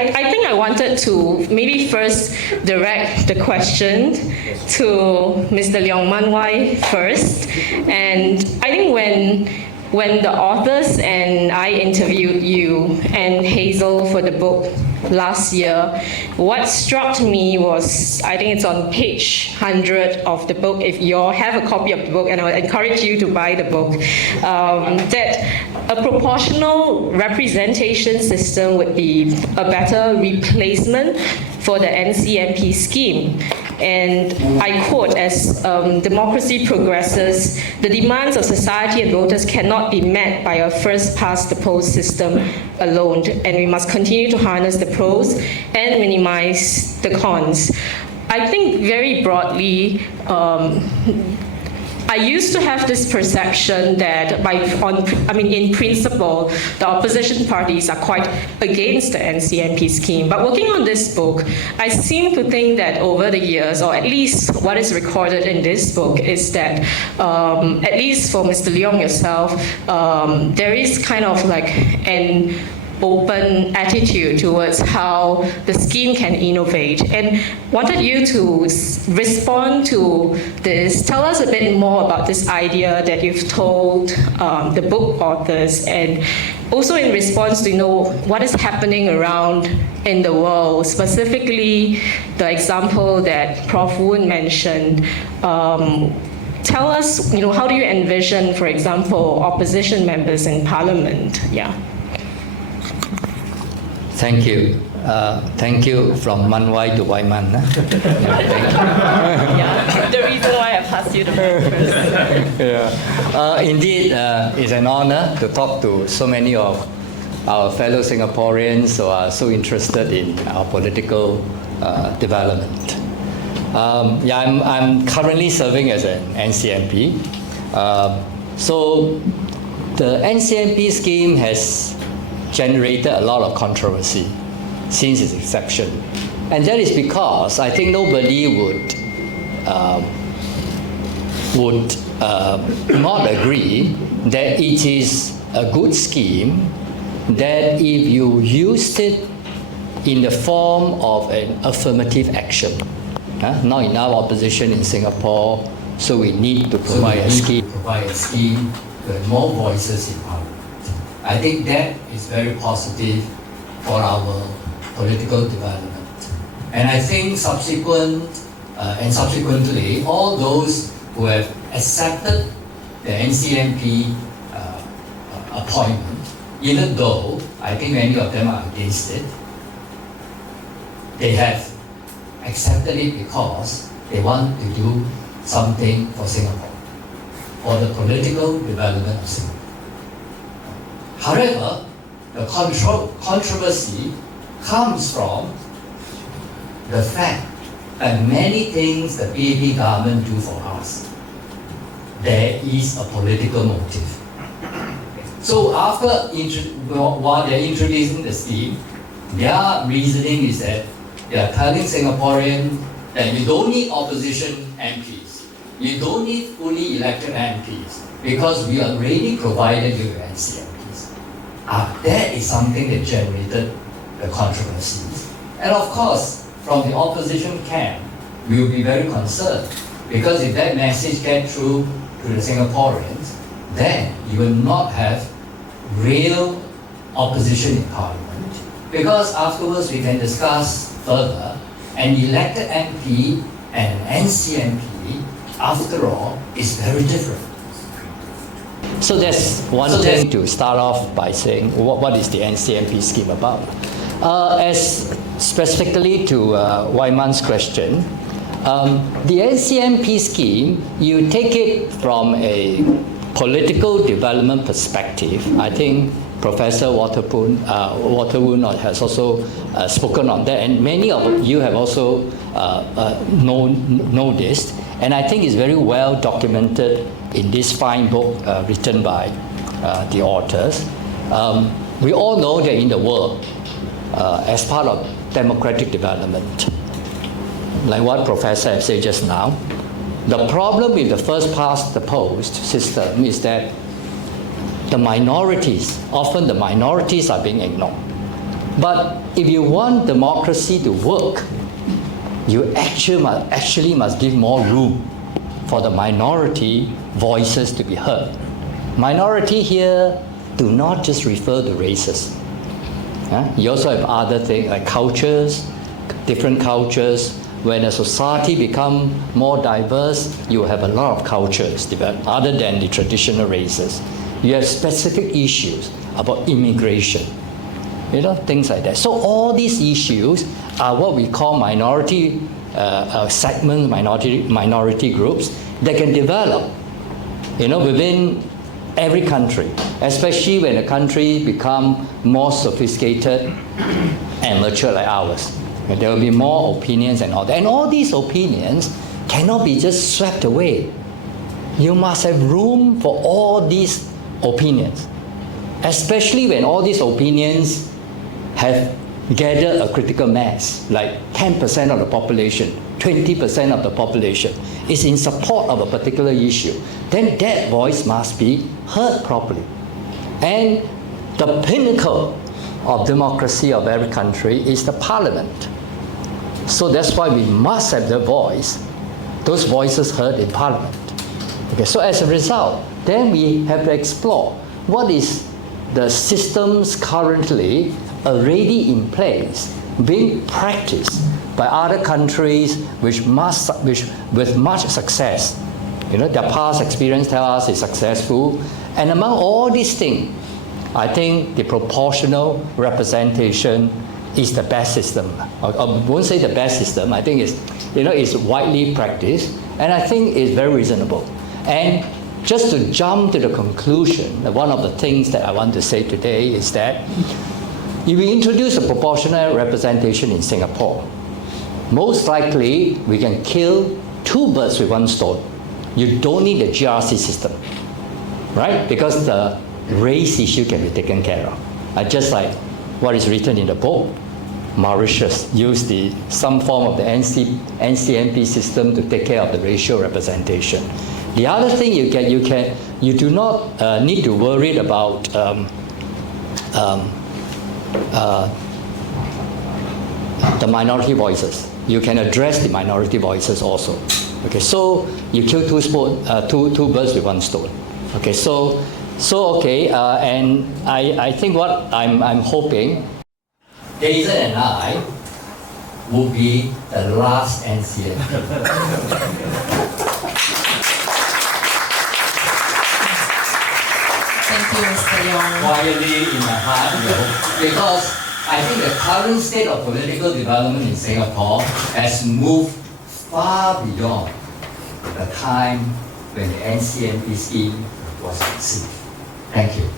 I think I wanted to maybe first direct the question to Mr. Leong Mun Wai first. And I think when the authors and I interviewed you and Hazel for the book last year, what struck me was, I think it's on page 100 of the book, if you all have a copy of the book, and I would encourage you to buy the book, that a proportional representation system would be a better replacement for the NCMP scheme. And I quote, as democracy progresses, the demands of society and voters cannot be met by a first-past-the-post system alone, and we must continue to harness the pros and minimize the cons. I think very broadly, I used to have this perception that in principle, the opposition parties are quite against the NCMP scheme. But working on this book, I seem to think that over the years, or at least what is recorded in this book, is that, at least for Mr. Leong yourself, there is kind of like an open attitude towards how the scheme can innovate, and wanted you to respond to this. Tell us a bit more about this idea that you've told the book authors, and also in response to what is happening around in the world, specifically the example that Prof. Woon mentioned. Tell us, how do you envision, for example, opposition members in Parliament? Yeah. Thank you. Thank you from Mun Wai to Wai Mun. Thank you. Yeah, the reason why I passed you the mic first. Yeah. Indeed, it's an honor to talk to so many of our fellow Singaporeans who are so interested in our political development. I'm currently serving as an NCMP. So the NCMP scheme has generated a lot of controversy since its inception, and that is because I think nobody would not agree that it is a good scheme, that if you used it in the form of an affirmative action. Now in our opposition in Singapore, so we need to provide a scheme with more voices in Parliament. I think that is very positive for our political development. And I think subsequently, all those who have accepted the NCMP appointment, even though I think many of them are against it, they have accepted it because they want to do something for Singapore, for the political development of Singapore. However, the controversy comes from the fact that many things the PAP government do for us, there is a political motive. So while they're introducing the scheme, their reasoning is that they are telling Singaporeans that you don't need opposition MPs, you don't need fully elected MPs, because we already provided you with NCMPs. That is something that generated the controversies. And of course, from the opposition camp, we will be very concerned, because if that message gets through to the Singaporeans, then you will not have real opposition in Parliament, because afterwards we can discuss further. An elected MP and an NCMP, after all, is very different. So that's one thing to start off by saying, what is the NCMP scheme about? As specifically to Wai Mun's question, the NCMP scheme, you take it from a political development perspective. I think Professor Walter Woon has also spoken on that, and many of you have also noticed, and I think it's very well documented in this fine book written by the authors. We all know that in the world, as part of democratic development, like what Professor has said just now, the problem with the first past the post system is that often the minorities are being ignored. But if you want democracy to work, you actually must give more room for the minority voices to be heard. Minority here do not just refer to races. You also have other things like cultures, different cultures. When a society becomes more diverse, you have a lot of cultures developed other than the traditional races. You have specific issues about immigration, things like that. So all these issues are what we call minority segments, minority groups that can develop, within every country, especially when a country become more sophisticated and mature like ours. There will be more opinions and all that. And all these opinions cannot be just swept away. You must have room for all these opinions, especially when all these opinions have gathered a critical mass, like 10% of the population, 20% of the population is in support of a particular issue. Then that voice must be heard properly. And the pinnacle of democracy of every country is the parliament. So that's why we must have the voice, those voices heard in parliament. Okay, so as a result, then we have to explore what is the systems currently already in place, being practiced by other countries with much success. Their past experience tells us it's successful. And among all these things, I think the proportional representation is the best system. I won't say the best system. I think it's widely practiced, and I think it's very reasonable. And just to jump to the conclusion, one of the things that I want to say today is that if we introduce a proportional representation in Singapore, most likely we can kill two birds with one stone. You don't need the GRC system, right? Because the race issue can be taken care of. Just like what is written in the book, Mauritius used some form of the NCMP system to take care of the racial representation. The other thing you do not need to worry about the minority voices. You can address the minority voices also. Okay, so you kill two birds with one stone. Okay, and I think what I'm hoping, Hazel and I will be the last NCMP. Thank you, Mr. Yeong. Quietly in my heart, because I think the current state of political development in Singapore has moved far beyond the time when the NCMP scheme was conceived. Thank you.